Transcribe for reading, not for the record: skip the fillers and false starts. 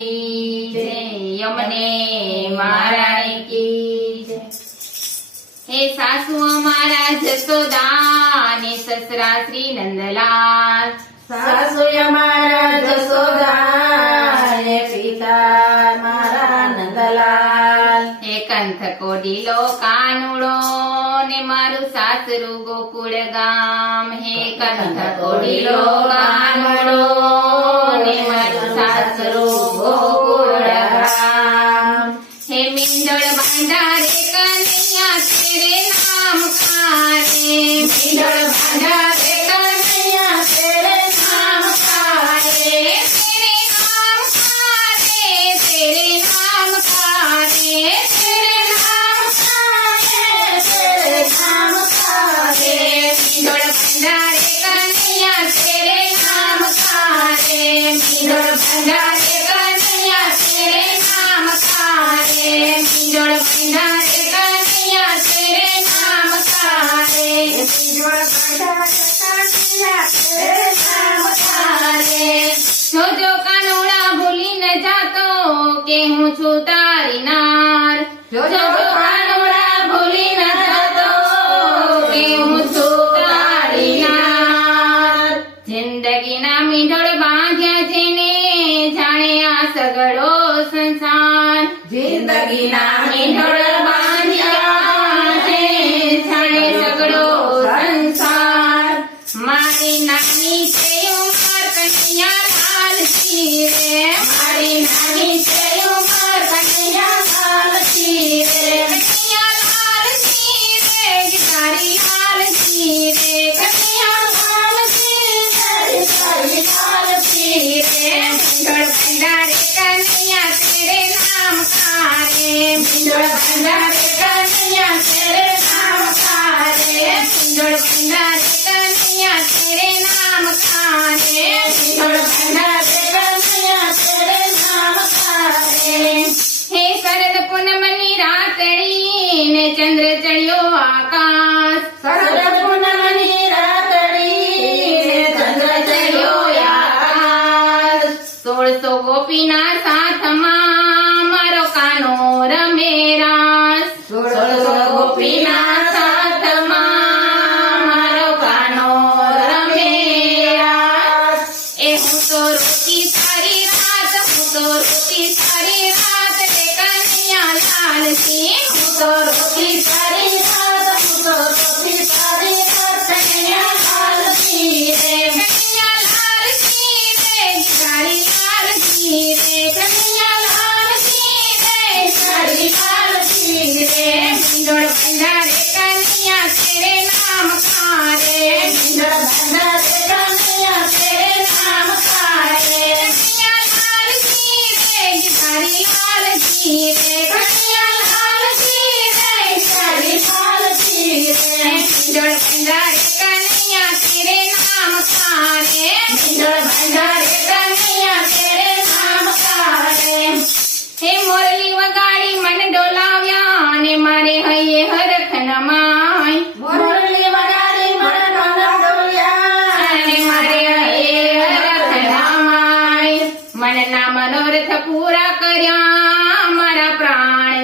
यमने महारानी की जय। हे सासू अमारा जसोदा ने ससरा श्री नंदलाल। सासू अमारा जसोदा ने पिता मारा नंदलाल। हे कंथ कोडीलो कानुड़ो ने मारू सासरू गोकुळ गाम। हे कंथ कोडीलो कानुड़ो ने मारू सासरू गोकुळ गाम। हे मिंदळ भांडारे कन्हैया तेरे नाम कारे। मिंदळ भांडारे कन्हैया तेरे नाम कारे। तेरे नाम कारे, तेरे नाम कारे, तेरे नाम कारे, तेरे नाम कारे। मिंदळ भांडारे कन्हैया तेरे नाम कारे। मिंदळ भांडारे कन्हैया तेरे नाम कारे। मिंदळ भांडारे कन्हैया तेरे नाम कारे। मिंदळ भांडारे कन्हैया तेरे नाम कारे। जो कानूड़ा भूली न जातो के हूँ छू तारी नार। जो कानूड़ा भूली न जातो के हूँ छू तारी नार। जिंदगी ना मींढोळ बांध्या जेने जाणे आ सगळो संसार। जिंदगी ना मींढोळ बांध्या जेने जाणे सगळो संसार। मारी नानी से उमर कन्हैया लाल सी रे। मारी नानी से उमर कन्हैया लाल सी रे। कन्हैया लाल सी रे, गिटारी लाल सी रे। कन्हैया लाल सी रे, गिटारी लाल सी रे। मिंदळ भांडारे कन्हैया तेरे नाम कारे। मिंदळ भांडारे कन्हैया तेरे नाम कारे। मिंदळ भांडारे कन्हैया तेरे नाम कारे। मिंदळ भांडारे कन्हैया तेरे नाम कारे। हे शरद पूनमनी रातड़ी ने चंद्र चढ़ियो आकाश। शरद पूनमनी रातड़ी ने चंद्र चढ़ियो आकाश। 1600 गोपीना साथ मारो कानो रमे रास। 1600 गोपीना साथ मारो कानो रमे रास। ए हूँ तो रोती सारी रात, हूँ तो रोती सारी रात रे कन्हैया लाल सी। हूँ तो रोती सारी रात, हूँ तो रोती सारी रात कन्हैया लाल सी रे। कन्हैया लाल सी रे, गिटारी लाल सी रे। कन्हैया लाल सी रे, गिटारी लाल सी रे। मिंदळ भांडारे कन्हैया तेरे नाम कारे। मिंदळ भांडारे कन्हैया तेरे नाम कारे। कन्हैया लाल सी रे, गिटारी लाल सी रे। कन्हैया लाल सी रे, गिटारी लाल सी रे। मिंदळ भांडारे कन्हैया तेरे नाम कारे। मिंदळ भांडारे कन्हैया तेरे नाम कारे। हे मोरली वगाड़ी मन डोलाव्या ने मारे हये हरख नमाय। मुरली वगाड़ी मन डोल्या ने मारे हये हरख नमाय। मन ना मनोरथ पूरा कर्या मारा प्राण